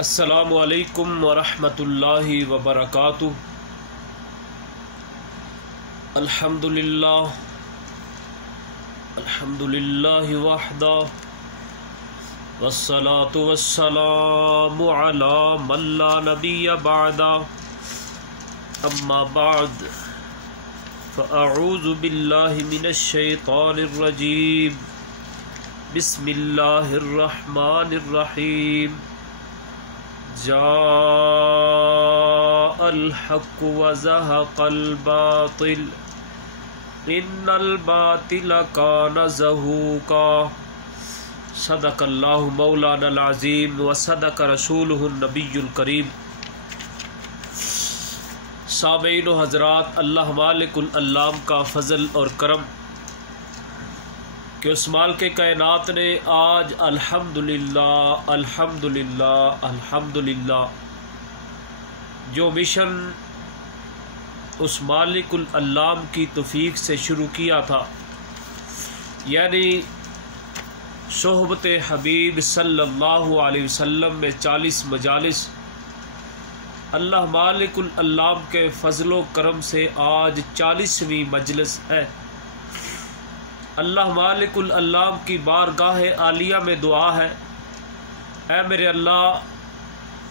अस्सलामु अलैकुम वरहमतुल्लाहि वबरकातुह। अल्हम्दुलिल्लाहि वहदा वस्सलातु वस्सलामु अला मन ला नबिय्य बअदा। अम्मा बअद फ़अऊज़ु बिल्लाहि मिनश शैतानिर रजीम। बिस्मिल्लाहिर रहमानिर रहीम। जाअल हक़्क़ु व ज़हक़ल बातिल इन्नल बातिला काना ज़हूक़ा। सदक़ल्लाहु मौलानल अज़ीम व सदक़ रसूलुहुन नबियुल करीम। सामीईन व हज़रात, अल्लाह मालिकुल अल्लाम का फ़ज़ल और करम कि उस मालिक कायनात ने आज अल्हम्दुलिल्लाह अल्हम्दुलिल्लाह अल्हम्दुलिल्लाह जो मिशन उस मालिकुल अल्लाम की तौफीक से शुरू किया था, यानी सोहबत हबीब सल्लल्लाहु अलैहि वसल्लम में 40 मजालिस, अल्लाह मालिकुल अल्लाम के फ़ज़लो करम से आज 40वीं मजलिस है। अल्लाह मालिकुल अल्लाम की बारगाह आलिया में दुआ है, ऐ मेरे अल्लाह,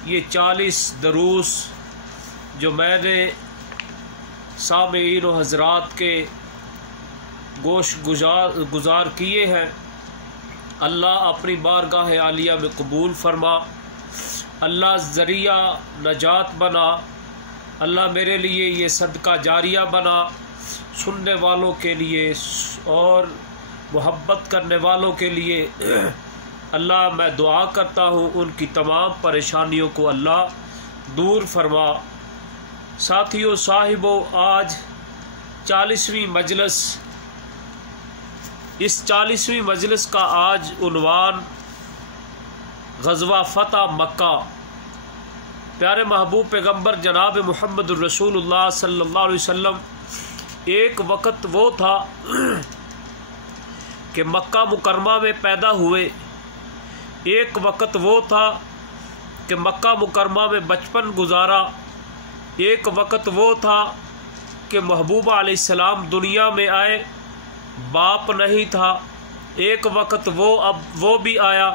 ये 40 दरूस जो मैंने सामीईन व हज़रात के गोश गुजार किए हैं, अल्लाह अपनी बारगाह आलिया में कबूल फरमा। अल्लाह ज़रिया नजात बना। अल्लाह मेरे लिए ये सदका जारिया बना, सुनने वालों के लिए और मोहब्बत करने वालों के लिए। अल्लाह मैं दुआ करता हूँ उनकी तमाम परेशानियों को अल्लाह दूर फरमा। साथियों, साहिबों, आज 40वीं मजलिस, इस 40वीं मजलिस का आज उन्वान ग़ज़वा फ़तह मक्का। प्यारे महबूब पैगम्बर जनाब मुहम्मदुर रसूलुल्लाह सल्लल्लाहु अलैहि वसल्लम एक वक़्त वो था कि मक्का मुकरमा में पैदा हुए। एक वक़्त वो था कि मक्का मुकरमा में बचपन गुजारा। एक वक़्त वो था कि महबूबा अलैहिस्सलाम दुनिया में आए, बाप नहीं था। एक वक़्त वो भी आया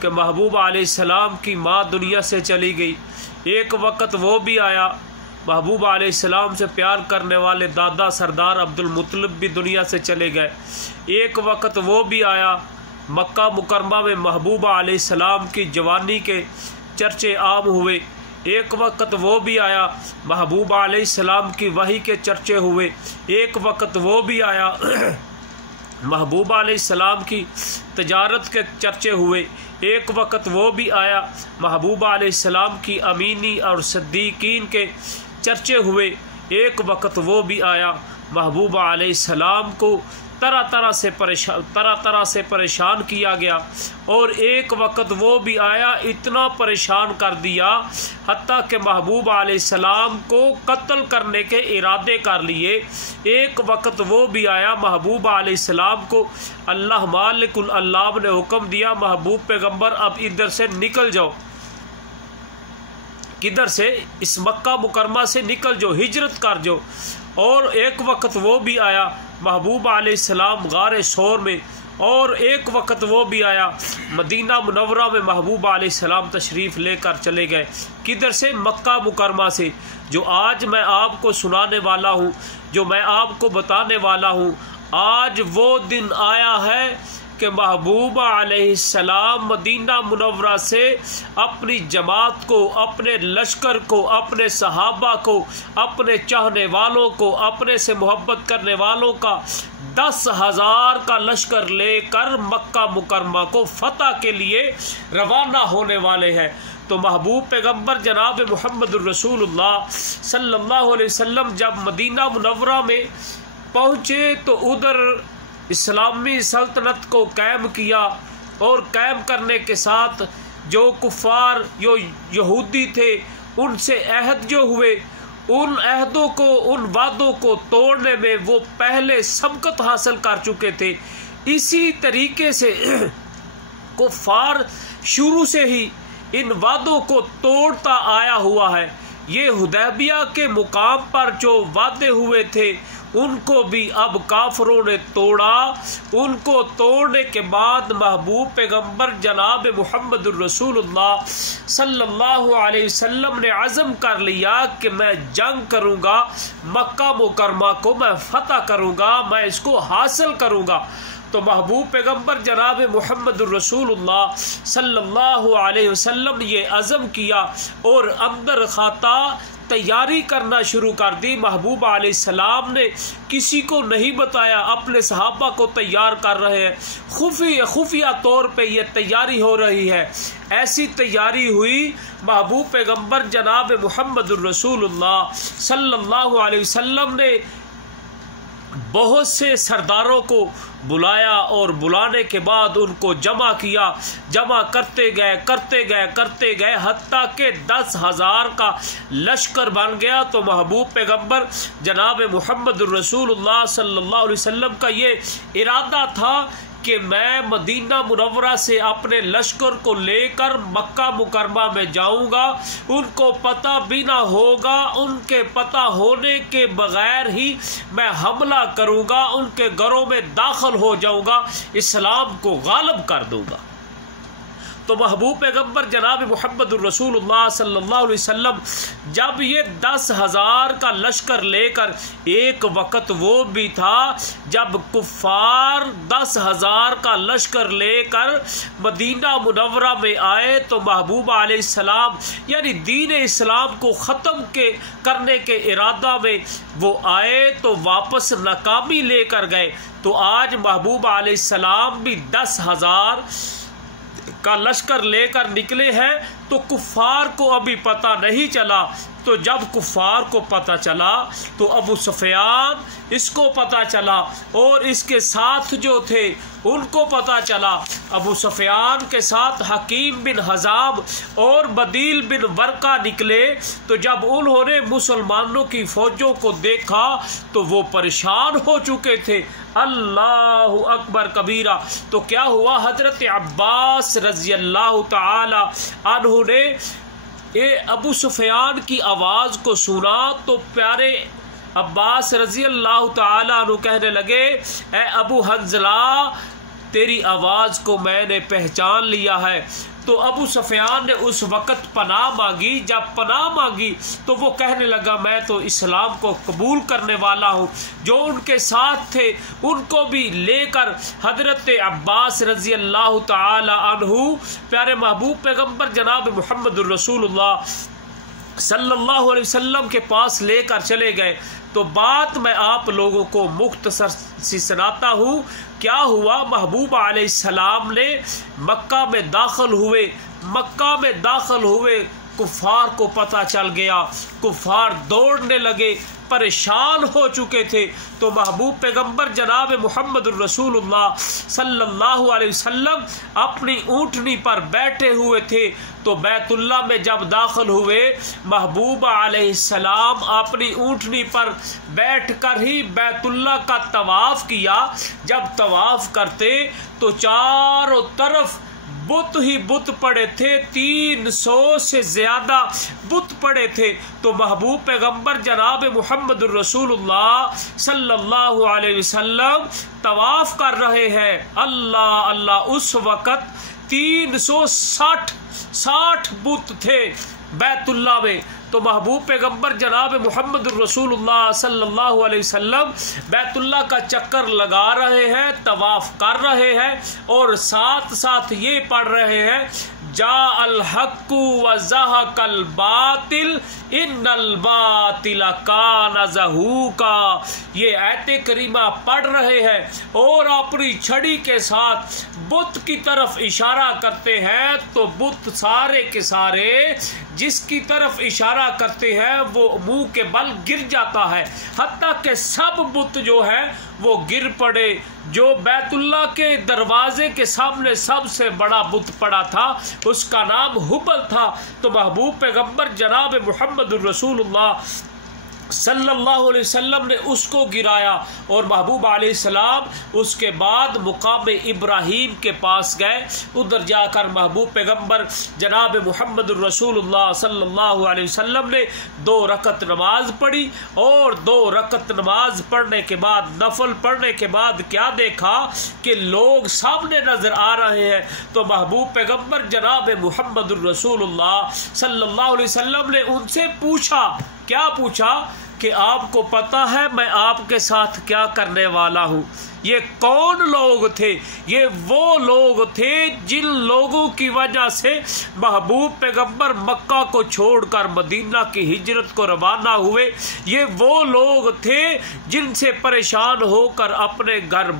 कि महबूबा अलैहिस्सलाम की माँ दुनिया से चली गई। एक वक़्त वो भी आया, महबूबा अलैहिस्सलाम से प्यार करने वाले दादा सरदार अब्दुल मुत्तलिब भी दुनिया से चले गए। एक वक़्त वो भी आया, मक्का मुकरमा में महबूबा अलैहिस्सलाम की जवानी के चर्चे आम हुए। एक वक़्त वो भी आया, महबूबा अलैहिस्सलाम की वही के चर्चे हुए। एक वक़्त वो भी आया, महबूबा अलैहिस्सलाम की तजारत के चर्चे हुए। एक वक़्त वो भी आया, महबूबा अलैहिस्सलाम की अमीनी और सिद्दीकीन के चर्चे हुए। एक वक़्त वो भी आया, महबूबा अलैहिस्सलाम को तरह तरह से परेशान किया गया। और एक वक़्त वो भी आया, इतना परेशान कर दिया हत्ता कि महबूबा अलैहिस्सलाम को कत्ल करने के इरादे कर लिए। एक वक़्त वो भी आया, महबूबा अलैहिस्सलाम को अल्लाह मालिकुल अल्लाम ने हुक्म दिया, महबूब पैगम्बर अब इधर से निकल जाओ। किधर से? इस मक्का मुकरमा से निकल जाओ, हिजरत कर जाओ। और एक वक़्त वो भी आया, महबूबा अलैहिस्सलाम गारे सौर में। और एक वक़्त वो भी आया, मदीना मुनव्वरा में महबूबा अलैहिस्सलाम तशरीफ़ लेकर चले गए। किधर से? मक्का मुकरमा से। जो आज मैं आपको सुनाने वाला हूँ, जो मैं आपको बताने वाला हूँ, आज वो दिन आया है कि महबूबा अलैहिस्सलाम मदीना मुनव्वरा से अपनी जमात को, अपने लश्कर को, अपने सहाबा को, अपने चाहने वालों को, अपने से मोहब्बत करने वालों का 10,000 का लश्कर लेकर मक्का मुकरमा को फतह के लिए रवाना होने वाले हैं। तो महबूब पैगम्बर जनाब मुहम्मदुर रसूलुल्लाह सल्लल्लाहु अलैहि वसल्लम जब मदीना मुनव्वरा में पहुँचे तो उधर इस्लामी सल्तनत को कायम किया। और कायम करने के साथ जो कुफ़ार, जो यहूदी थे, उनसे अहद जो हुए, उन अहदों को, उन वादों को तोड़ने में वो पहले सबकत हासिल कर चुके थे। इसी तरीके से कुफ़ार शुरू से ही इन वादों को तोड़ता आया हुआ है। ये हुदैबिया के मुकाम पर जो वादे हुए थे उनको भी अब काफरों ने तोड़ा। उनको तोड़ने के बाद महबूब पैगंबर जनाब मुहम्मदुर रसूलुल्लाह सल्लल्लाहु अलैहि वसल्लम ने अज़म कर लिया कि मैं जंग करूँगा, मक्का मुकरमा को मैं फतह करूँगा, मैं इसको हासिल करूँगा। तो महबूब पैगंबर जनाब मुहम्मदुर रसूलुल्लाह सल्लल्लाहु अलैहि वसल्लम ने ये अज़म किया और अंदर खाता तैयारी करना शुरू कर दी। महबूब अलैहिस्सलाम ने किसी को नहीं बताया, अपने सहाबा को तैयार कर रहे हैं, खुफिया तौर पे ये तैयारी हो रही है। ऐसी तैयारी हुई, महबूब पैगंबर जनाब मुहम्मदुर रसूलुल्लाह सल्लल्लाहु अलैहि वसल्लम ने बहुत से सरदारों को बुलाया और बुलाने के बाद उनको जमा किया। जमा करते गए हत्ता के 10,000 का लश्कर बन गया। तो महबूब पैगंबर जनाब मुहम्मदुर रसूलुल्लाह सल्लल्लाहु अलैहि वसल्लम का ये इरादा था कि मैं मदीना मुनव्वरा से अपने लश्कर को लेकर मक्का मुकरमा में जाऊंगा। उनको पता भी ना होगा, उनके पता होने के बगैर ही मैं हमला करूंगा, उनके घरों में दाखिल हो जाऊंगा, इस्लाम को गालिब कर दूंगा। तो महबूब पैगंबर जनाब मुहम्मदुर रसूलुल्लाह सल्लल्लाहु अलैहि वसल्लम जब ये 10,000 का लश्कर लेकर, एक वक़्त वो भी था जब कुफ़ार 10,000 का लश्कर लेकर मदीना मुनव्वरा में आए, तो महबूब अलैहिस्सलाम यानी दीन इस्लाम को ख़त्म करने के इरादा में वो आए तो वापस नाकामी लेकर गए। तो आज महबूब अलैहिस्सलाम भी 10,000 का लश्कर लेकर निकले हैं। तो कुफ़ार को अभी पता नहीं चला। तो जब कुफ़ार को पता चला तो अबू सुफियान इसको पता चला और इसके साथ जो थे उनको पता चला। अबू सुफियान के साथ हकीम बिन हज़ाम और बदील बिन वर्का निकले। तो जब उन्होंने मुसलमानों की फ़ौजों को देखा तो वो परेशान हो चुके थे। अल्लाहु अकबर कबीरा। तो क्या हुआ, हज़रत अब्बास रज़ी अल्लाह तआला अन्हु ने ये अबू सुफियान की आवाज़ को सुना तो प्यारे अब्बास रज़ी अल्लाह तआला अन्हु कहने लगे, ए अबू हंज़ला तेरी आवाज़ को मैंने पहचान लिया है। तो अबू सुफियान ने उस वक़्त पनाह मांगी। जब पनाह मांगी तो वो कहने लगा, मैं तो इस्लाम को कबूल करने वाला हूँ। जो उनके साथ थे उनको भी लेकर हज़रत अब्बास रज़ी अल्लाह तआला अन्हु प्यारे महबूब पैगंबर जनाब मुहम्मदुर रसूलुल्लाह सल्लल्लाहु अलैहि वसल्लम के पास लेकर चले गए। तो बात मैं आप लोगों को मुख्तसर सी सुनाता हूँ। क्या हुआ, महबूब अलैहिस्सलाम ने मक्का में दाखिल हुए, कुफ़ार को पता चल गया, कुफ़ार दौड़ने लगे, परेशान हो चुके थे। तो महबूब पैगंबर जनाब मुहम्मदुर रसूलुल्लाह सल्लल्लाहु अलैहि वसल्लम अपनी ऊँटनी पर बैठे हुए थे। तो बैतुल्ला में जब दाखिल हुए, महबूब अलैहिस्सलाम अपनी ऊँटनी पर बैठकर ही बैतुल्ला का तवाफ़ किया। जब तवाफ़ करते तो चारों तरफ बुत ही बुत पड़े थे, 300 से ज्यादा बुत पड़े थे। तो महबूब पैगंबर जनाब मुहम्मदुर रसूलुल्लाह सल्लल्लाहु अलैहि वसल्लम तवाफ कर रहे हैं। अल्लाह अल्लाह, उस वक़्त 360 बुत थे बैतुल्ला में। तो महबूब पैगंबर जनाब मुहम्मदुर रसूलुल्लाह सल्लल्लाहु अलैहि वसल्लम बैतुल्ला का चक्कर लगा रहे हैं, तवाफ कर रहे हैं और साथ साथ ये पढ़ रहे हैं, जा अल हक्कु व ज़हक़ल बातिल इन्नल बातिला काना ज़हूका। ये आयते करीमा पढ़ रहे हैं और अपनी छड़ी के साथ बुत की तरफ इशारा करते हैं। तो बुत सारे के सारे जिसकी तरफ इशारा करते हैं वो मुंह के बल गिर जाता है, हत्ता के सब बुत जो है वो गिर पड़े। जो बैतुल्ला के दरवाजे के सामने सबसे बड़ा बुत पड़ा था उसका नाम हुबल था। तो महबूब पैगंबर जनाब मुहम्मदुर रसूलुल्लाह सल्लल्लाहु अलैहि वसल्लम ने उसको गिराया और महबूब अलैहिस्सलाम उसके बाद मुकाम इब्राहीम के पास गए। उधर जाकर महबूब पैगंबर जनाब मुहम्मद रसूलुल्लाह सल्लल्लाहु अलैहि वसल्लम ने 2 रकत नमाज पढ़ी और 2 रकत नमाज पढ़ने के बाद, नफल पढ़ने के बाद क्या देखा कि लोग सामने नजर आ रहे हैं। तो महबूब पैगंबर जनाब मुहम्मद रसूलुल्लाह सल्लल्लाहु अलैहि वसल्लम ने उनसे पूछा, क्या पूछा कि आपको पता है मैं आपके साथ क्या करने वाला हूँ। ये कौन लोग थे? ये वो लोग थे जिन लोगों की वजह से महबूब पैगंबर मक्का को छोड़कर मदीना की हिजरत को रवाना हुए। ये वो लोग थे जिनसे परेशान होकर अपने घर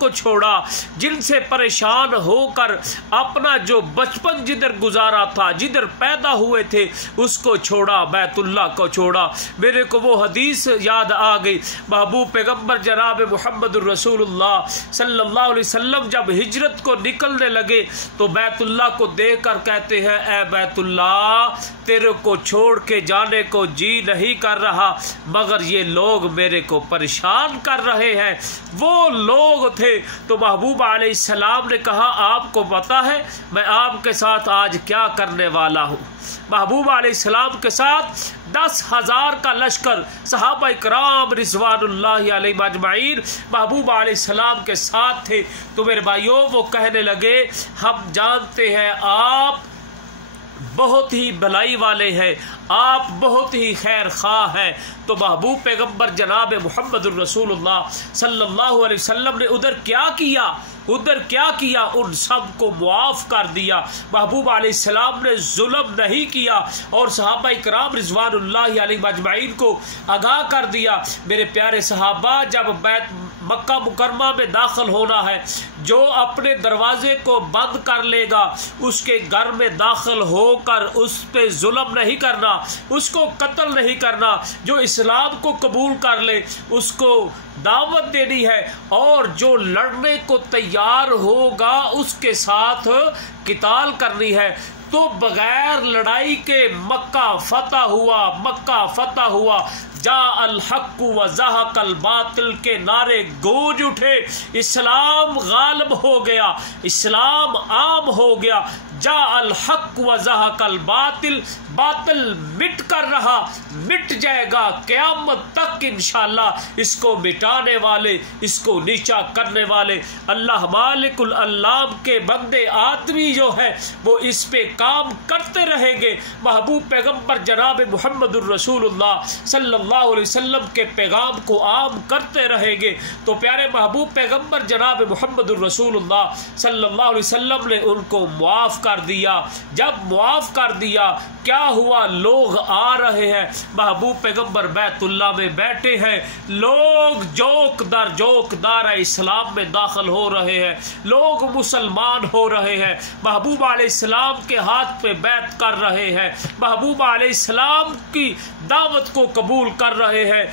को छोड़ा, जिनसे परेशान होकर अपना जो बचपन जिधर गुजारा था, जिधर पैदा हुए थे, उसको छोड़ा, बैतुल्लाह को छोड़ा। मेरे को वो हदीस याद आ गई। महबूब पैगंबर जनाब मुहम्मद रसूलुल्लाह सल्लल्लाहु अलैहि वसल्लम जब हिजरत को निकलने लगे तो बैतुल्लाह को देखकर कहते हैं, ए बैतुल्लाह, तेरे को छोड़ के जाने को जी नहीं कर रहा, मगर ये लोग मेरे को परेशान कर रहे हैं। वो लोग थे। तो महबूब अलैहिस्सलाम ने कहा, आपको पता है मैं आपके साथ आज क्या करने वाला हूँ। महबूब अलैहिस्सलाम के साथ 10,000 का लश्कर सहाबा इकराम रिज़वानुल्लाहि अलैहिम अजमाइन महबूब अलैहिस्सलाम के साथ थे। तो मेरे भाइयों, वो कहने लगे, हम जानते हैं आप बहुत ही भलाई वाले हैं, आप बहुत ही खैर खा हैं। तो महबूब पैगंबर जनाब मुहम्मद रसूलुल्लाह सल्लल्लाहु अलैहि वसल्लम ने उधर क्या किया, उन सब को मुआफ़ कर दिया। महबूब अलैहिस्सलाम ने जुल्म नहीं किया और सहाबा इकराम रिज़वानुल्लाहि अलैहिम अजमाइन को आगाह कर दिया। मेरे प्यारे सहाबा, जब मक्का मुकरमा में दाखिल होना है, जो अपने दरवाजे को बंद कर लेगा उसके घर में दाखिल होकर उस पे जुल्म नहीं करना, उसको कत्ल नहीं करना। जो इस्लाम को कबूल कर ले उसको दावत देनी है, और जो लड़ने को तैयार होगा उसके साथ किताल करनी है। तो बगैर लड़ाई के मक्का फतह हुआ। जा अल हक व ज़हक़ल बातिल के नारे गूंज उठे। इस्लाम गालिब हो गया, इस्लाम आम हो गया। जा अल हक व ज़हक़ल बातिल, बातिल मिट कर रहा, मिट जाएगा क़यामत तक इंशाअल्लाह। इसको मिटाने वाले, इसको नीचा करने वाले अल्लाह मालिकुल अल्लाम के बंदे आदमी जो है वो इस पे काम करते रहेंगे। महबूब पैगंबर जनाब मुहम्मदुर रसूलुल्लाह सल्लल्लाहु अलैहि वसल्लम के पैगाम को आम करते रहेंगे। तो प्यारे महबूब पैगंबर जनाब मुहम्मदुर रसूलुल्लाह सल्लल्लाहु अलैहि वसल्लम ने उनको मुआफ़ कर दिया। जब मुआफ़ कर दिया, क्या हुआ, लोग आ रहे हैं, महबूब पैगंबर बैतुल्लाह में बैठे हैं, लोग जोकदार इस्लाम में दाखिल हो रहे हैं, लोग मुसलमान हो रहे हैं, महबूब अलैहिस्सलाम के हाथ पे बैत कर रहे हैं, महबूब अलैहिस्सलाम की दावत को कबूल कर रहे हैं।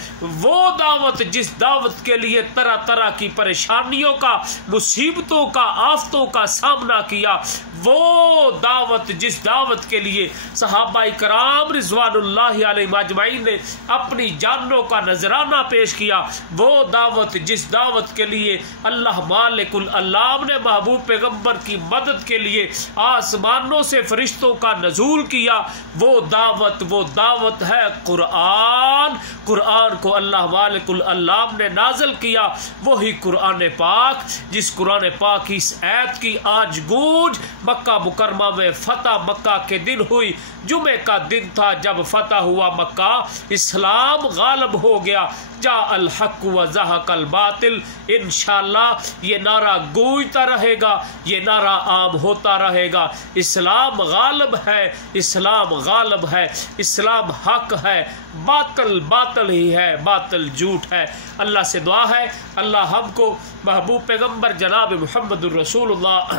वो दावत जिस दावत के लिए तरह तरह की परेशानियों का, मुसीबतों का, आफतों का सामना किया, वो दावत जिस दावत के लिए सहाबा इकराम रिज़वानुल्लाहि अलैहिम अजमाइन ने अपनी जानों का नजराना पेश किया, वो दावत जिस दावत के लिए अल्लाह मालिकुल अल्लाम ने महबूब पैगंबर की मदद के लिए आसमानों से फरिश्तों का नज़ूल किया, वो दावत है कुरान। कुरान को अल्लाह मालिकुल अल्लाम ने नाज़िल किया, वही कुरान पाक जिस कुरान पाक की इस आयत की आज गूंज मक्का मुकरमा में फतह मक्का के दिन हुई। जुमे का दिन था जब फतह हुआ मक्का, इस्लाम गालिब हो गया। जा अल हक व ज़हक़ल बातिल। इंशाअल्लाह ये नारा गूंजता रहेगा, ये नारा आम होता रहेगा। इस्लाम गालिब है, इस्लाम गालिब है, इस्लाम हक है, बातिल बातिल ही है, बातिल झूठ है। अल्लाह से दुआ है अल्लाह हमको महबूब पैगंबर जनाब मुहम्मदुर रसूलुल्लाह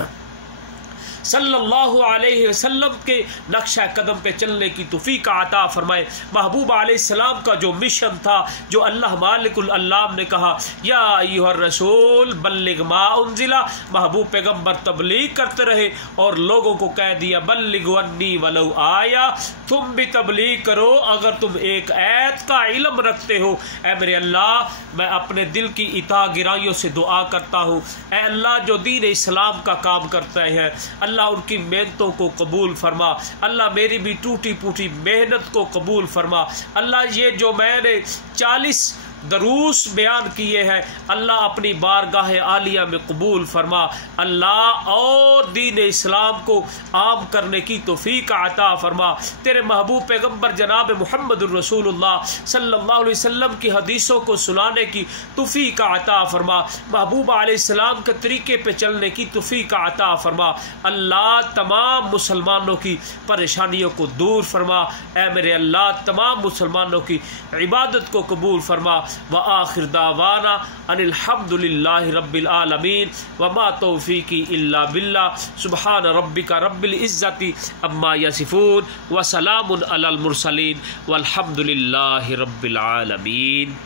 सल्लल्लाहु अलैहि वसल्लम के नक्शा कदम पे चलने की तौफीक अता फरमाए। महबूब अलैहिस्सलाम का जो मिशन था, जो अल्लाह मालिकुल अल्लाम ने कहा या अय्युहर रसूल बल्लिग मा उन्जिला, महबूब पैगम्बर तबलीग करते रहे और लोगों को कह दिया बल्लिगु अन्नी वलौ आया, तुम भी तबलीग करो अगर तुम एक आयत का इल्म रखते हो। ऐ मेरे अल्लाह, मैं अपने दिल की इता गिराइयों से दुआ करता हूँ, ऐ अल्लाह जो दीन इस्लाम का काम करते हैं, अल्लाह उनकी मेहनतों को कबूल फरमा। अल्लाह मेरी भी टूटी फूटी मेहनत को कबूल फरमा। अल्लाह ये जो मैंने 40 दरूस बयान किए हैं, अल्लाह अपनी बारगाह आलिया में कबूल फरमा। अल्लाह और दीन इस्लाम को आम करने की तौफीक अता फरमा। तेरे महबूब पैगम्बर जनाब मुहम्मदुर रसूलुल्लाह सल्लल्लाहु अलैहि वसल्लम की हदीसों को सुनाने की तौफीक अता फरमा। महबूब अलैहिस्सलाम के तरीके पे चलने की तौफीक अता फरमा। अल्लाह तमाम मुसलमानों की परेशानियों को दूर फरमा। ऐ मेरे अल्लाह, तमाम मुसलमानों की इबादत को कबूल फरमा। व आखिर दावाना अनिल हम्दुलिल्लाहि रब्बिल आलमीन व मा तौफीकी इल्ला बिल्लाह। सुब्हान रब्बिका रब्बिल इज्जति अम्मा यसिफून व सलामुन अलल मुरसलीन वल्हम्दुलिल्लाहि रब्बिल आलमीन।